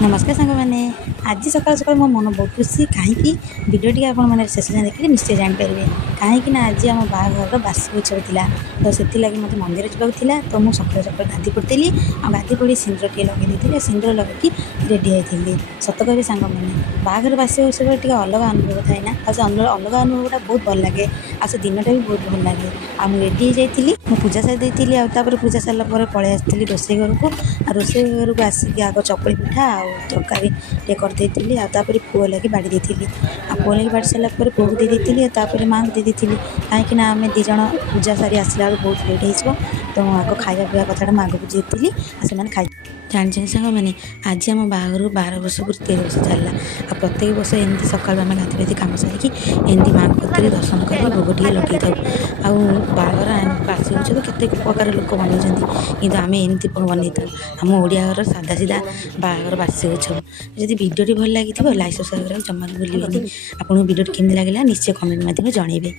नमस्कार सांग मैंने आज सकाल सकाल मो मन बहुत खुशी कहीं भिडियोटी आपने शेष जाए देखिए निश्चय जापर कहीं आज आम बाहर बार्षिक उत्सव था तो से लगे मत मंदिर जाऊला तो मुझे सकाल सकाल गाधी पड़ी आ गाधी पड़ी सिंदूर टे लगे सिंदूर लगे रेडी होती सत कह सांग मैंने बाहर बार्षिक उत्सव टे अलग अनुभव थाए ना अलग अनुभवटा बहुत भल लगे आ से दिनटा भी बहुत भल लगे आ रेडी जाइली मुझे पूजा सारी आउे पूजा सारापर पलि आसती रोसे घर को रोसे घर को आसिक आग चकुली पिठा तरकारी टे करदेली आपर पुओ लगे बाड़ी देती पुओ लगे बाड़ी सारापर पुओ को देती माँ को देती कहीं आम दीज पूजा सारी आसला बहुत लेट हो तो आग खावा पीवा कथा माँ को बुझी से खाई जानी सांग मैंने आज आम बाहर 12 वर्ष पूरी 13 वर्ष चलला आ प्रत्येक वर्ष एमती सकाल आम गाधी बाधी कम सारिकी एमती माँ को कतरे दर्शन कर भोग टे लगे था बाहर बार्षिक उत्सव केते प्रकार लोक बनाऊँ कि आम एमती बनई था आम ओडिया घर सादा सीधा बाहर बार्षिक उत्सव जदि भिडियोटी भल लगी लाइक सब्सक्राइब जमा भूलें आपको भिडियो केमती लगे निश्चय कमेंट माध्यम जनइबे।